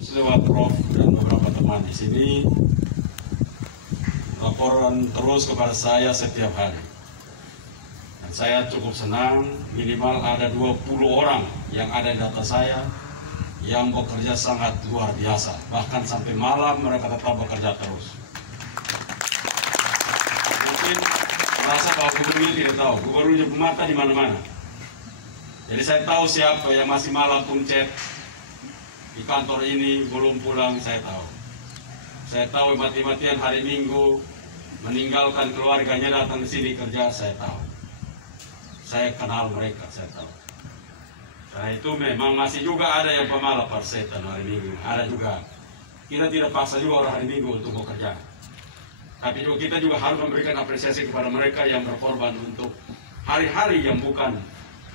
Lewat Prof dan beberapa teman di sini, laporan terus kepada saya setiap hari. Dan saya cukup senang, minimal ada 20 orang yang ada di data saya yang bekerja sangat luar biasa. Bahkan sampai malam mereka tetap bekerja terus. Mungkin merasa bahwa gubernur tidak tahu, gubernurnya mata di mana-mana. Jadi saya tahu siapa yang masih malam pun chat di kantor ini belum pulang, saya tahu. Saya tahu mati-matian hari Minggu meninggalkan keluarganya datang ke sini kerja, saya tahu. Saya kenal mereka, saya tahu. Karena itu memang masih juga ada yang pemalas persetan hari Minggu, ada juga. Kita tidak paksa juga orang hari Minggu untuk bekerja. Tapi juga kita juga harus memberikan apresiasi kepada mereka yang berkorban untuk hari-hari yang bukan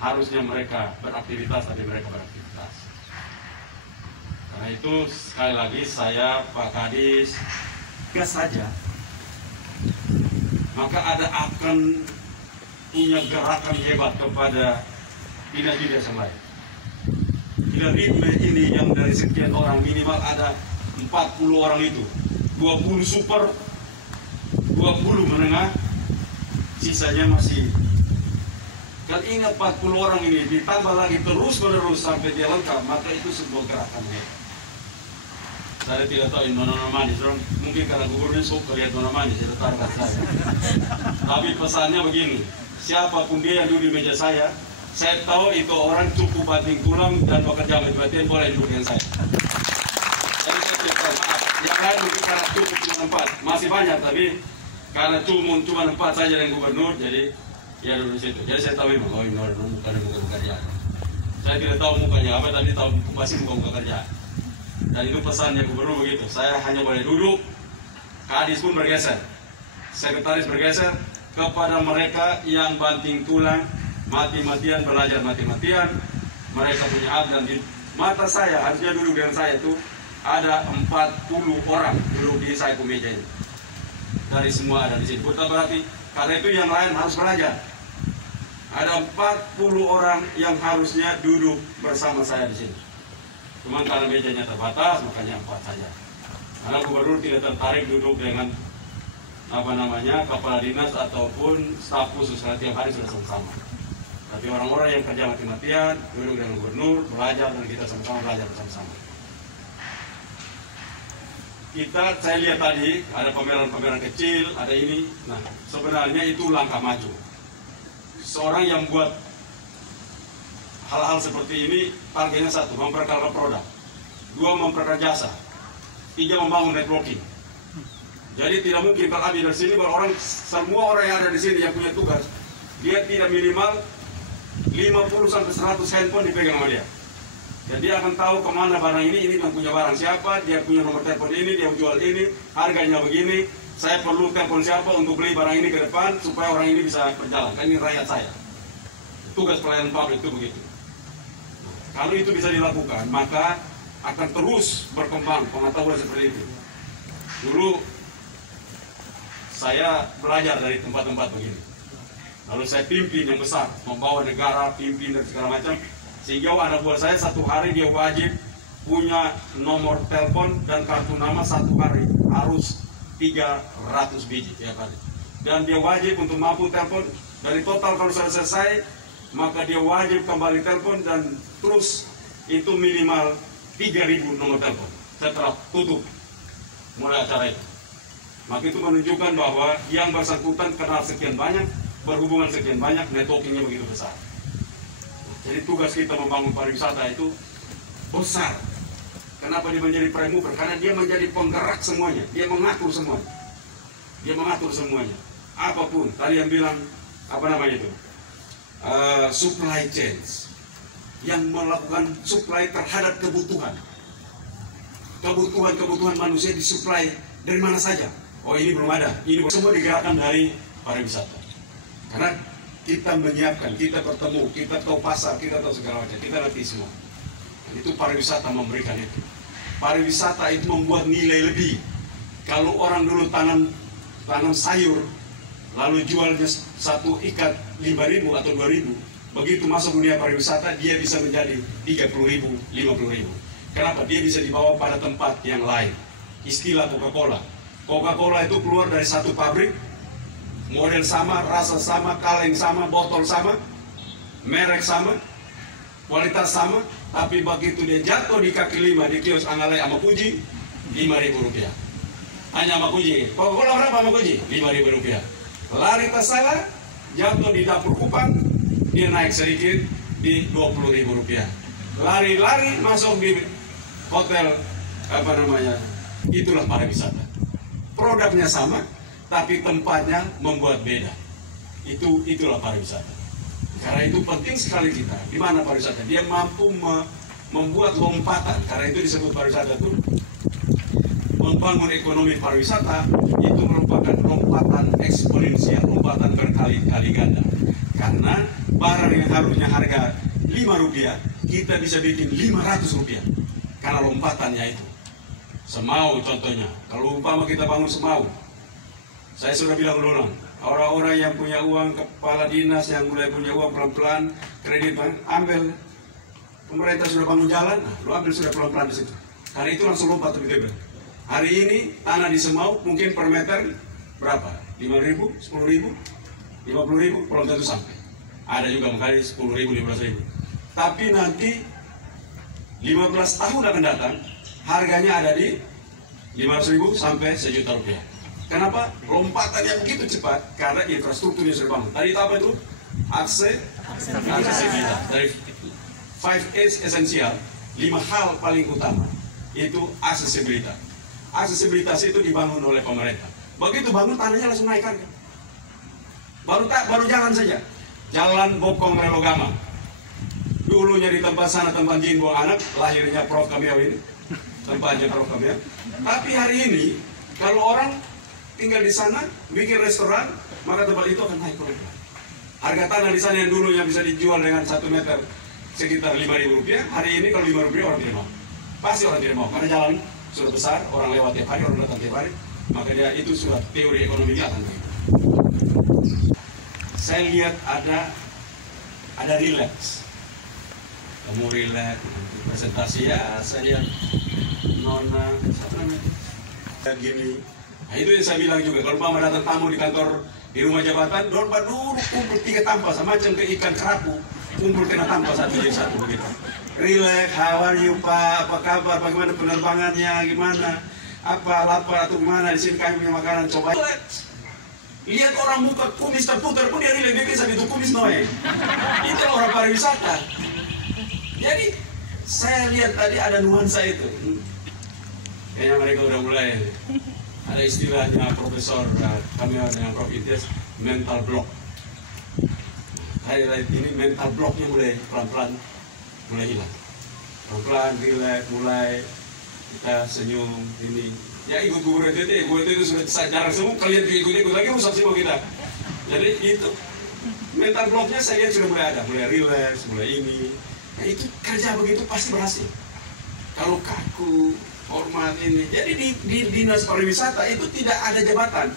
harusnya mereka beraktivitas, tapi mereka beraktivitas. Karena itu sekali lagi saya, Pak Kadis, gas saja, maka ada akan punya gerakan hebat kepada tidak yang lain. Tidak ritme ini yang dari sekian orang minimal ada 40 orang itu, 20 super, 20 menengah, sisanya masih. Kalau ingat 40 orang ini ditambah lagi terus-menerus sampai dia lengkap, maka itu sebuah gerakan hebat. Saya tidak tahu Nona Manis, mungkin karena gubernurnya suka lihat Nona Manis, saya letakkan saya. Tapi pesannya begini, siapapun dia yang duduk di meja saya tahu itu orang cukup banting tulang dan bekerja mati-matian boleh duduk dengan saya. Jadi saya tidak tahu, maaf, yang lain mungkin karena cukup cuma 4, masih banyak, tapi karena cuma 4 saja yang gubernur, jadi ya duduk di situ. Jadi saya tahu memang, oh ini orang bukan muka kerja. Saya tidak tahu mukanya apa, tapi tahu pasti muka kerja. Dan itu pesannya gubernur begitu, saya hanya boleh duduk, Kadis pun bergeser, sekretaris bergeser kepada mereka yang banting tulang, mati-matian belajar mati-matian, mereka punya hak. Dan di mata saya, harusnya duduk dengan saya itu ada 40 orang duduk di saya meja ini. Dari semua ada di sini, berarti karena itu yang lain harus belajar. Ada 40 orang yang harusnya duduk bersama saya di sini. Cuma karena mejanya terbatas, makanya 4 saja. Karena gubernur tidak tertarik duduk dengan kepala dinas ataupun staf khusus, karena tiap hari sudah sama-sama. Tapi orang-orang yang kerja mati-matian duduk dengan gubernur, belajar, dan kita sama-sama belajar bersama-sama. Saya lihat tadi ada pameran-pameran kecil, ada ini. Nah, sebenarnya itu langkah maju. Seorang yang buat hal-hal seperti ini, targetnya 1, memperkenalkan produk, 2, memperkenalkan jasa, 3, membangun networking. Jadi tidak mungkin kalau ambil dari sini, semua orang yang ada di sini yang punya tugas, dia tidak minimal 50-100 handphone dipegang sama dia. Dan dia akan tahu kemana barang ini yang punya barang siapa, dia punya nomor telepon ini, dia jual ini, harganya begini, saya perlu telepon siapa untuk beli barang ini ke depan, supaya orang ini bisa berjalan, kan ini rakyat saya. Tugas pelayanan publik itu begitu. Kalau itu bisa dilakukan, maka akan terus berkembang pengetahuan seperti itu. Dulu saya belajar dari tempat-tempat begini. Lalu saya pimpin yang besar, membawa negara, pimpin dan segala macam. Sehingga anak buah saya 1 hari dia wajib punya nomor telepon dan kartu nama 1 hari harus 300 biji tiap hari. Dan dia wajib untuk mampu telepon dari total kalau sudah selesai, maka dia wajib kembali telepon dan terus itu minimal 3.000 nomor telepon setelah tutup mulai acara itu. Maka itu menunjukkan bahwa yang bersangkutan kenal sekian banyak, berhubungan sekian banyak, networkingnya begitu besar. Jadi tugas kita membangun pariwisata itu besar. Kenapa dia menjadi prime mover? Karena dia menjadi penggerak semuanya, dia mengatur semuanya. Dia mengatur semuanya. Apapun, tadi yang bilang itu? Supply chains yang melakukan supply terhadap kebutuhan manusia disuplai dari mana saja. Oh ini belum ada, ini semua digerakkan dari pariwisata. Karena kita menyiapkan, kita bertemu, kita tahu pasar, kita tahu segala macam, kita nanti semua. Dan itu pariwisata memberikan itu. Pariwisata itu membuat nilai lebih. Kalau orang dulu tanam sayur, lalu jualnya 1 ikat 5.000 atau 2.000, begitu masuk dunia pariwisata dia bisa menjadi 30.000, 50.000. Kenapa? Dia bisa dibawa pada tempat yang lain. Istilah Coca-Cola. Coca-Cola itu keluar dari satu pabrik, model sama, rasa sama, kaleng sama, botol sama, merek sama, kualitas sama, tapi begitu dia jatuh di kaki lima di kios Angalai sama Puji, Rp5.000. Hanya sama Puji. Coca-Cola berapa sama Puji? Rp5.000. Lari tas salah, jatuh di dapur Kupang, dia naik sedikit di Rp20.000. Lari-lari masuk di hotel itulah pariwisata. Produknya sama, tapi tempatnya membuat beda. Itulah pariwisata. Karena itu penting sekali kita. Di mana pariwisata? Dia mampu membuat lompatan. Karena itu disebut pariwisata itu membangun ekonomi pariwisata itu merupakan lompatan eksponensial, lompatan berkali-kali ganda. Karena barang yang harusnya harga Rp5, kita bisa bikin Rp500. Karena lompatannya itu. Semau contohnya. Kalau umpama kita bangun Semau, saya sudah bilang ulang, orang-orang yang punya uang, kepala dinas yang mulai punya uang pelan-pelan, kredit bank, ambil. Pemerintah sudah bangun jalan, nah, lu ambil sudah pelan-pelan di situ. Karena itu langsung lompat lebih gede. Hari ini tanah di Semau mungkin per meter berapa? 5.000, 10.000, 50.000, belum tentu sampai. Ada juga kali 10.000, 15.000. Tapi nanti 15 tahun akan datang, harganya ada di 500.000 sampai Rp1.000.000. Kenapa? Lompatan yang begitu cepat karena infrastrukturnya sudah bangun. Tadi itu apa itu? Aksesibilitas. Dari 5H esensial, 5 hal paling utama itu aksesibilitas. Aksesibilitas itu dibangun oleh pemerintah. Begitu bangun tanahnya langsung naik harga. Baru jalan saja. Jalan Bokong Relogama. Dulunya di tempat sana tempat jin buang anak, lahirnya Prof Kamil ini. Tempatnya Prof Kamil. Tapi hari ini kalau orang tinggal di sana, bikin restoran, maka tempat itu akan naik pelan-pelan. Harga tanah di sana yang dulunya bisa dijual dengan 1 meter sekitar Rp5.000, hari ini kalau Rp5 orang tidak mau. Pasti orang tidak mau, karena jalan sudah besar, orang lewat tiap hari, orang datang tiap hari, maka dia itu sudah teori ekonomi dia akan begitu. Saya lihat ada relax. Kamu relax, presentasi ya, saya nona, siapa namanya? Gini. Nah, itu yang saya bilang juga, kalau mama datang tamu di kantor, di rumah jabatan, dulu kumpul 3 tampas, macam ke ikan kerapu, kumpul kena tampas satu jadi satu begitu. Relax, how are you Pak, apa kabar, bagaimana penerbangannya, gimana, apa lapar atau gimana, di sini kami punya makanan, coba. Relax. Lihat orang muka kumis terputar pun dia relax, dia bisa itu kumis noe. Itu orang pariwisata. Jadi, saya lihat tadi ada nuansa itu. Kayaknya mereka udah mulai. Ada istilahnya Profesor kami dengan Prof Ityas, mental block. Highlight ini mental blocknya mulai pelan-pelan mulai hilang. Pelan-pelan, relax, mulai kita senyum ini. Ya ikut gubernur itu sudah jarang semua. Kalian ikut lagi rusak semua kita. Jadi itu mental blocknya saya lihat sudah mulai ada, mulai relax, mulai ini. Nah itu kerja begitu pasti berhasil. Kalau kaku, hormat ini. Jadi di dinas pariwisata itu tidak ada jabatan.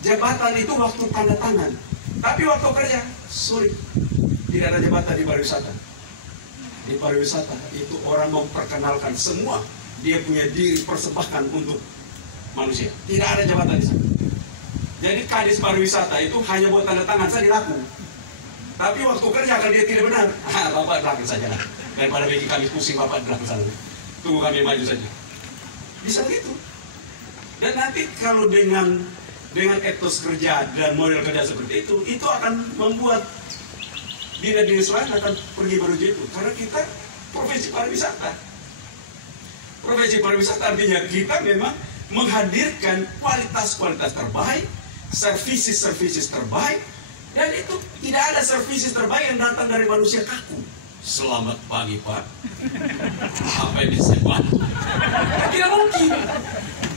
Jabatan itu waktu tanda tangan. Tapi waktu kerja, sorry, tidak ada jabatan di pariwisata. Di pariwisata itu orang memperkenalkan semua dia punya diri persembahkan untuk manusia. Tidak ada jabatan di sana. Jadi kadis pariwisata itu hanya buat tanda tangan saja laku. Tapi waktu kerja kalau dia tidak benar, bapak belakang saja lah. Daripada bagi kami pusing bapak belakang sana. Tunggu kami maju saja. Bisa begitu. Dan nanti kalau dengan etos kerja dan model kerja seperti itu akan membuat dinas lain akan pergi menuju itu. Karena kita profesi pariwisata. Profesi pariwisata artinya kita memang menghadirkan kualitas-kualitas terbaik, services terbaik, dan itu tidak ada services terbaik yang datang dari manusia kaku. Selamat pagi Pak. Apa yang bisa bantu? Tidak mungkin.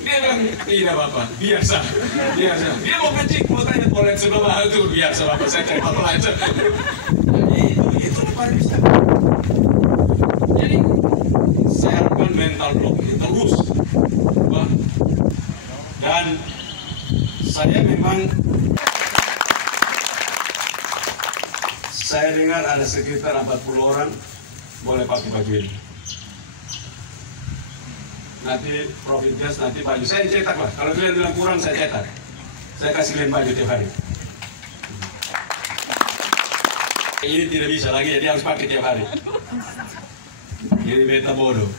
Dia bilang tidak Bapak, biasa. Dia mau kencing, mau tanya toilet sebelah itu biasa Bapak. Saya cari Bapak lain. Itu pariwisata. Jadi saya harapkan mental block ini terus. Dan saya memang saya dengar ada sekitar 40 orang boleh pakai baju ini. nanti Profit Gas nanti baju saya cetak lah. Kalau kalian bilang kurang saya cetak. Saya kasih kalian baju tiap hari. Ini tidak bisa lagi, jadi harus pakai tiap hari. Ini beta bodoh.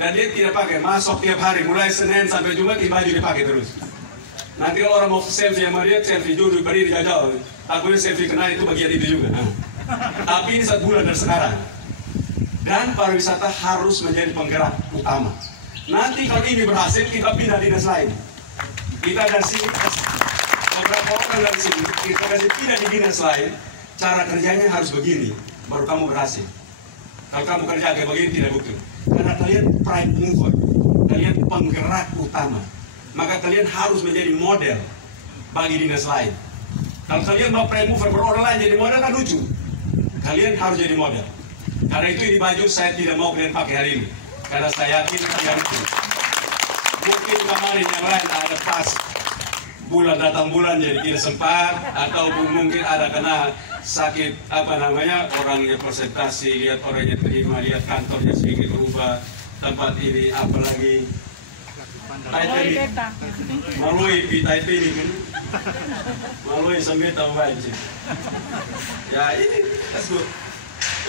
Dan dia tidak pakai, masuk tiap hari, mulai Senin sampai Jumat, ini baju dipakai terus. Nanti kalau orang mau selfie sama dia, selfie duduk, berdiri jauh-jauh. Aku ini selfie kena itu bagian itu juga. Tapi ini 1 bulan dari sekarang. Dan pariwisata harus menjadi penggerak utama. Nanti kalau ini berhasil, kita pindah dinas lain. Kita dari sini, beberapa orang dari sini, kita kasih pindah di dinas lain. Cara kerjanya harus begini, baru kamu berhasil. Kalau kamu kerja kayak begini tidak betul. Karena kalian prime mover, kalian penggerak utama. Maka kalian harus menjadi model bagi dinas lain. Kalau kalian mau prime mover, orang lain jadi model kan lucu. Kalian harus jadi model. Karena itu ini baju saya tidak mau kalian pakai hari ini. Karena saya yakin kalian itu. Mungkin kemarin yang lain ada pas bulan datang bulan jadi tidak sempat, atau mungkin ada kena sakit orangnya presentasi, lihat orangnya terima, lihat kantornya sedikit berubah, tempat ini apalagi malui pitai ini kan malui sampai tahu banjir ya ini tersebut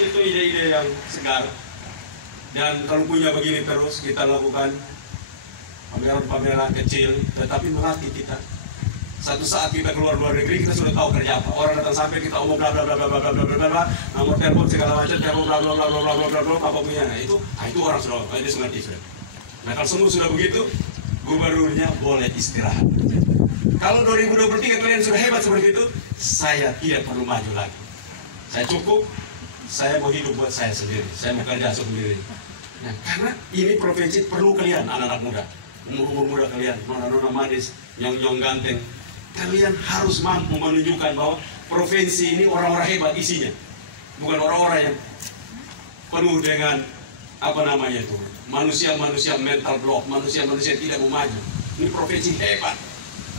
itu ide-ide yang segar. Dan kalau punya begini terus kita lakukan pameran-pameran kecil tetapi melatih kita. Satu saat kita keluar luar negeri, kita sudah tahu kerja apa. Orang datang sampai kita omong bla bla bla bla bla bla bla bla, nomor telepon segala macam, telepon bla bla bla bla bla bla bla, apa punya. Nah itu orang sudah, itu sangat different. Nah kalau semua sudah begitu, gubernurnya boleh istirahat. Kalau 2023 kalian sudah hebat seperti itu, saya tidak perlu maju lagi. Saya cukup, saya mau hidup buat saya sendiri, saya mau kerja sendiri. Nah karena ini provinsi perlu kalian, anak-anak muda, umur muda kalian, nona-nona manis, nyong-nyong ganteng. Kalian harus mampu menunjukkan bahwa provinsi ini orang-orang hebat isinya. Bukan orang-orang yang penuh dengan manusia-manusia mental block, manusia-manusia tidak mau maju. Ini provinsi hebat,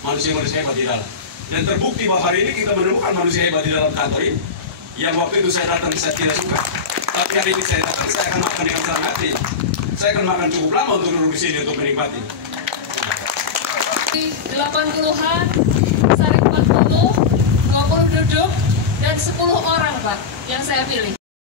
manusia-manusia hebat di dalam. Dan terbukti bahwa hari ini kita menemukan manusia hebat di dalam kantor ini. Yang waktu itu saya datang saya tidak suka, tapi hari ini saya datang, saya akan makan dengan senang hati. Saya akan makan cukup lama untuk duduk di sini untuk menikmati. 80-an, Sari 40, 20 duduk, dan 10 orang Pak yang saya pilih.